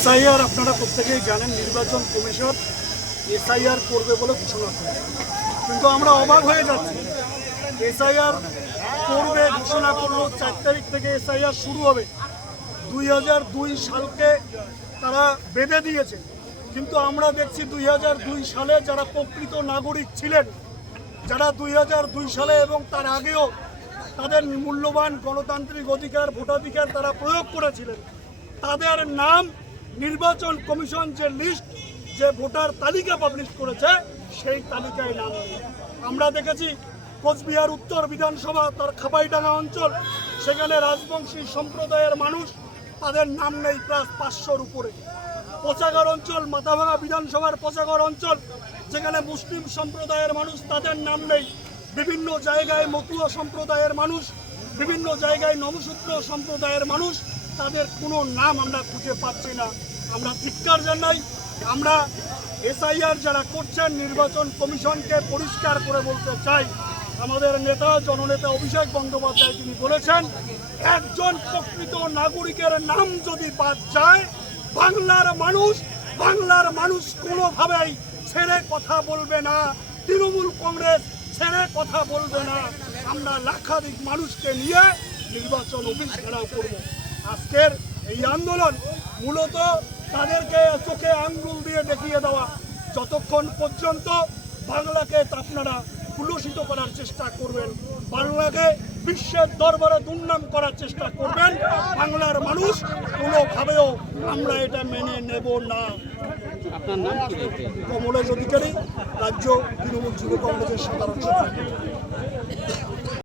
SIR আপনারা প্রত্যেকেই জানেন, নির্বাচন কমিশন এসআইআর করবে বলে ঘোষণা করে কিন্তু আমরা অবাক হয়ে যাচ্ছি। এসআইআর করবে, ঘোষণা করল, চার তারিখ থেকে এসআইআর শুরু হবে। দুই হাজার দুই সালকে তারা বেঁধে দিয়েছে। কিন্তু আমরা দেখছি দুই হাজার দুই সালে যারা প্রকৃত নাগরিক ছিলেন, যারা দুই হাজার দুই সালে এবং তার আগেও তাদের মূল্যবান গণতান্ত্রিক অধিকার, ভোটাধিকার তারা প্রয়োগ করেছিলেন, তাদের নাম নির্বাচন কমিশন যে লিস্ট যে ভোটার তালিকা পাবলিশ করেছে, সেই তালিকায় নাম আমরা দেখেছি কোচবিহার উত্তর বিধানসভা, তার খাপাইডাঙ্গা অঞ্চল, সেখানে রাজবংশী সম্প্রদায়ের মানুষ, তাদের নাম নেই প্রায় পাঁচশোর উপরে। পচাগড় অঞ্চল মাথাভাঙা বিধানসভার পচাগড় অঞ্চল, যেখানে মুসলিম সম্প্রদায়ের মানুষ, তাদের নাম নেই। বিভিন্ন জায়গায় মতুয়া সম্প্রদায়ের মানুষ, বিভিন্ন জায়গায় নমসূত্র সম্প্রদায়ের মানুষ তাদের কোনো নাম আমরা খুঁজে পাচ্ছি না। আমরা ধিক্কার জানাই, আমরা এসআইআর যারা করছেন, নির্বাচন কমিশনকে পরিষ্কার করে বলতে চাই, আমাদের নেতা, জননেতা অভিষেক বন্দ্যোপাধ্যায় তিনি বলেছেন, একজন প্রকৃত নাগরিকের নাম যদি বাদ যায়, বাংলার মানুষ বাংলার মানুষ কোনোভাবেই ছেড়ে কথা বলবে না। তৃণমূল কংগ্রেস ছেড়ে কথা বলবে না। আমরা লাখাধিক মানুষকে নিয়ে নির্বাচন অফিস ঘেরাও করব। আজকের এই আন্দোলন মূলত তাদেরকে চোখে আঙ্গুল দিয়ে দেখিয়ে দেওয়া। যতক্ষণ পর্যন্ত বাংলাকে আপনারা কুলসিত করার চেষ্টা করবেন বাংলাকে বিশ্বের দরবারে দুর্নাম করার চেষ্টা করবেন বাংলার মানুষ কোনোভাবেও আমরা এটা মেনে নেব না। কমলেশ অধিকারী রাজ্য তৃণমূল যুব কংগ্রেসের সাধারণ সম্পাদক।